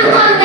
Yeah.